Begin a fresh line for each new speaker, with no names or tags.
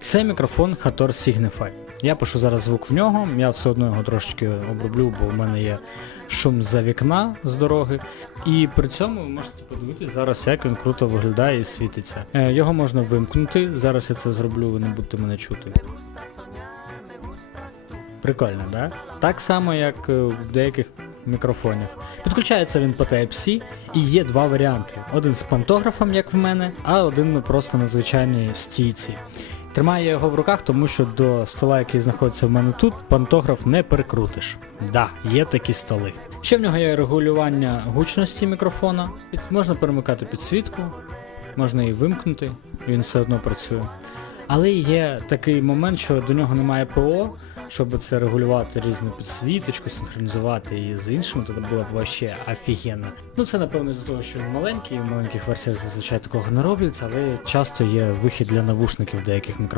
Це мікрофон Hator Signify. Я пишу зараз звук в нього, я все одно його трошечки оброблю, бо в мене є шум за вікна з дороги. І при цьому ви можете подивитися зараз, як він круто виглядає і світиться. Е, Його можна вимкнути, зараз я це зроблю, ви не будете мене чути. Прикольно, да? Так само, як е, в деяких мікрофонів. Підключається він по Type-C і є два варіанти. Один з пантографом, як в мене, а один просто на звичайній стійці. Тримаю я його в руках, тому що до стола, який знаходиться в мене тут, пантограф не перекрутиш. Да, є такі столи. Ще в нього є регулювання гучності мікрофона. Можна перемикати підсвітку, можна її вимкнути, він все одно працює. Але є такий момент, що до нього немає ПО, щоб це регулювати різну підсвіточку, синхронізувати її з іншим, то було б вообще офігенно. Ну це напевно з-за того, що він маленький, в маленьких версіях зазвичай такого не робляться, але часто є вихід для навушників деяких мікрофонів.